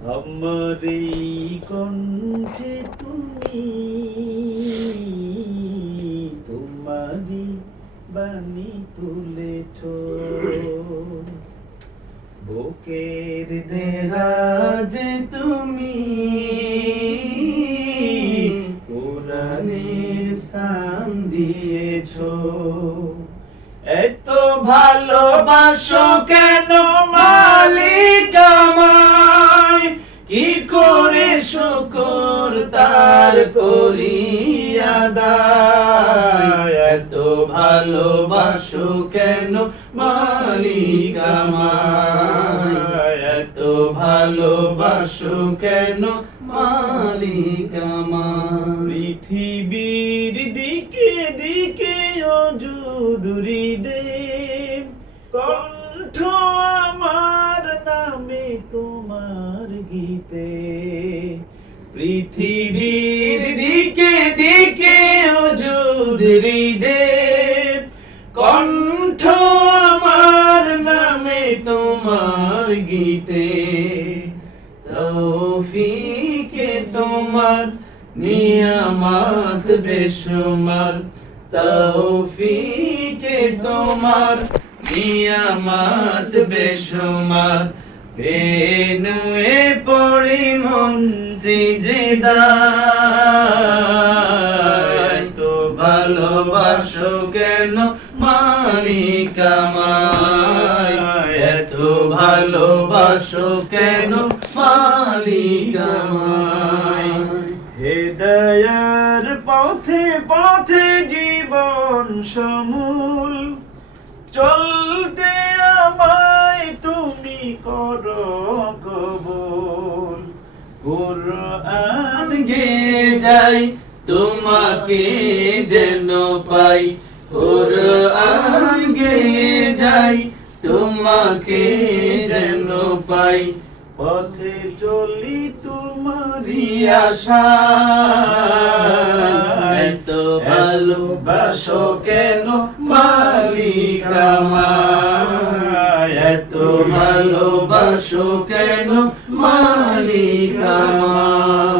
আমার এই কণ্ঠে তুমি তোমারই বাণী তুলেছ, বুকের দেরাজে তুমি কোরআনের স্থান দিয়েছ। এত ভালোবাসো কেন মালিক আমায়, কি করে শুকর তার করি আদায়। এত ভালোবাসো কেন মালিক আমায়, এত ভালোবাসো কেন মালিক আমায়। পৃথিবীর দিকে দিকে অজুদুরি দে, কণ্ঠ আমার নামে তোমার গীতে। পৃথিবীর দিকে দিকে অজুদুরি দে, কণ্ঠ আমার নামে তোমার গীতে। তৌফিকে তোমার নিয়ামত বেশুমার, তৌফিকে তোমার নিয়ামত বেশুমার। বেনুয়ে পড়ি মন সিজদায়, তো ভালোবাসো কেন মালিক আমায়, এত ভালোবাসো কেন মালিক আমায়। হেদায়ার পথে পথে জীবন সমূল, চলতে আমায় তুমি করো কবুল। কুরআন গেয়ে যাই তোমাকে যেন পাই, কুরআন গেয়ে যাই তোমাকে যেন পাই। পথে চলি তোমারই আশায়, এত ভালোবাসো কেন মালিক আমায়, এত ভালোবাসো কেন মালিক আমায়।